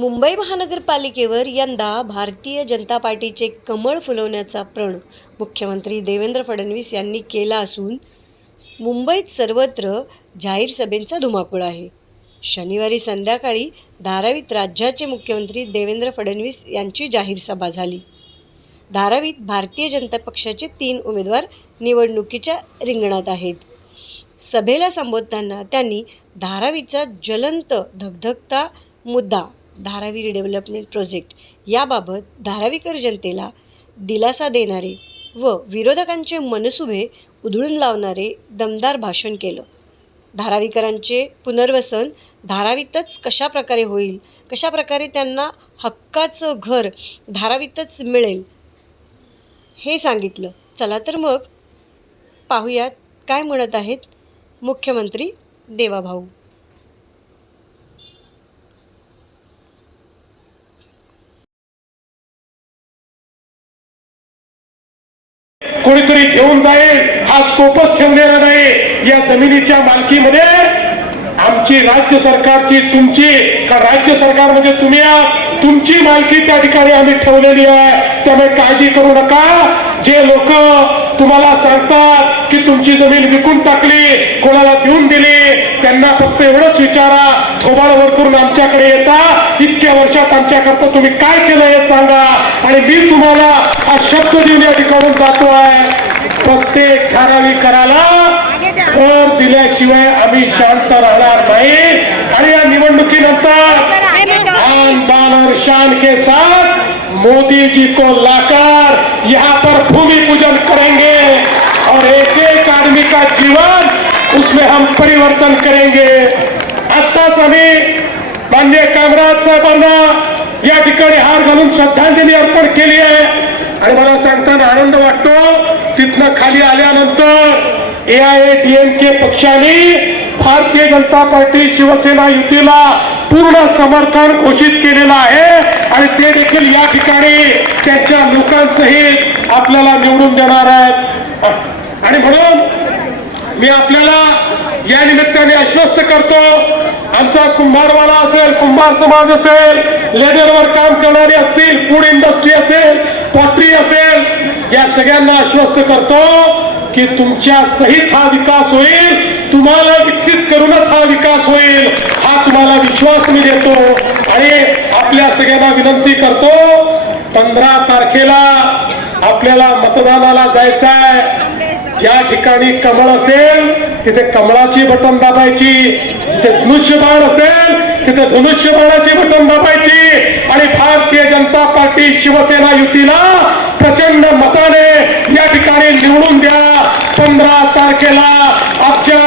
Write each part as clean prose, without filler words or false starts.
मुंबई महानगरपालिकेवर यंदा भारतीय जनता पार्टीचे कमळ फुलवण्याचा प्रण मुख्यमंत्री देवेंद्र फडणवीस यांनी केला असून मुंबईत सर्वत्र जाहीर सभेंचा धुमाकूळ आहे. शनिवारी संध्याकाळी धारावीत राज्याचे मुख्यमंत्री देवेंद्र फडणवीस यांची जाहीर सभा झाली. धारावीत भारतीय जनता पक्षाचे 3 उमेदवार निवडणुकीच्या रिंगणात आहेत. सभेला संबोधताना त्यांनी धारावीचा ज्वलंत धगधगता मुद्दा धारावी रिडेव्हलपमेंट प्रोजेक्ट याबाबत धारावीकर जनतेला दिलासा देणारे व विरोधकांचे मनसुबे उधळून लावणारे दमदार भाषण केलं. धारावीकरांचे पुनर्वसन धारावीतच कशाप्रकारे होईल, कशाप्रकारे त्यांना हक्काचं घर धारावीतच मिळेल हे सांगितलं. चला तर मग पाहूयात काय म्हणत आहेत मुख्यमंत्री देवाभाऊ. कोणीतरी घेऊन जाईल हा स्कोपच ठेवलेला नाही. या जमिनीच्या मालकीमध्ये आमची राज्य सरकारची, तुमची का राज्य सरकार म्हणजे तुम्ही तुमची मालकी त्या ठिकाणी आम्ही ठेवलेली आहे. त्यामुळे काळजी करू नका. जे लोक तुम्हाला सांगतात की तुमची जमीन विकून टाकली, कोणाला देऊन दिली, त्यांना फक्त एवढंच विचारा, थोबाड वर करून आमच्याकडे येता, इतक्या वर्षात आमच्याकरता तुम्ही काय केलं हे सांगा आणि मी तुम्हाला हा शब्द देऊन या ठिकाणून जातोय. प्रत्येक धारावीकराला घर दिल्याशिवाय आम्ही शांत राहणार नाही. आणि या निवडणुकीनंतर आन और शान के साथ मोदी जी को लाकर यहाँ पर भूमि पूजन करेंगे और एक एक आदमी का जीवन उसमें हम परिवर्तन करेंगे. आताच आम्ही माननीय कामराज साहेबांना या ठिकाणी हार घालून श्रद्धांजली अर्पण केली आहे. आणि मला सांगताना आनंद वाटतो, तिथनं खाली आल्यानंतर AIADMK पक्षाने भारतीय जनता पार्टी शिवसेना युतीला पूर्ण समर्थन घोषित केलेलं आहे आणि ते देखील या ठिकाणी त्यांच्या लोकांसहित आपल्याला निवडून देणार आहेत. आणि म्हणून मी आपल्याला या निमित्ताने आश्वस्त करतो, आमचा कुंभारवाला असेल, कुंभार समाज असेल, लेदरवर काम करणारे असतील, फूड इंडस्ट्री असेल, फॅक्टरी असेल, या सगळ्यांना आश्वस्त करतो की तुमच्या सहित हा विकास होईल. तुम्हाला विकसित करूनच हा विकास होईल, हा तुम्हाला विश्वास मी देतो. आणि आपल्या सगळ्यांना विनंती करतो, 15 तारखेला आपल्याला मतदानाला जायचं आहे. या ठिकाणी कमळ असेल तिथे कमळाची बटन दाबायची, जिथे धनुष्यबाण असेल तिथे धनुष्यबाणाची बटन दाबायची आणि भारतीय जनता पार्टी शिवसेना युतीला प्रचंड मताने या ठिकाणी निवडून द्या. 15 तारखेला आमच्या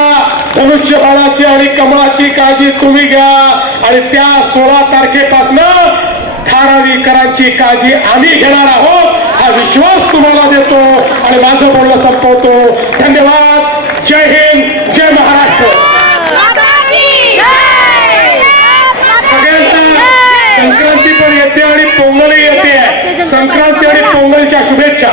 धनुष्यबाणाची आणि कमळाची काळजी तुम्ही घ्या आणि त्या 16 तारखेपासून धारावीकरांची काळजी आम्ही घेणार आहोत, हा विश्वास तुम्हाला देतो आणि माझं बोलणं संपवतो. धन्यवाद. जय हिंद, जय महाराष्ट्र. सगळ्यांना संक्रांती पण येते आणि पोंगलही येते. संक्रांती आणि पोंगलच्या शुभेच्छा.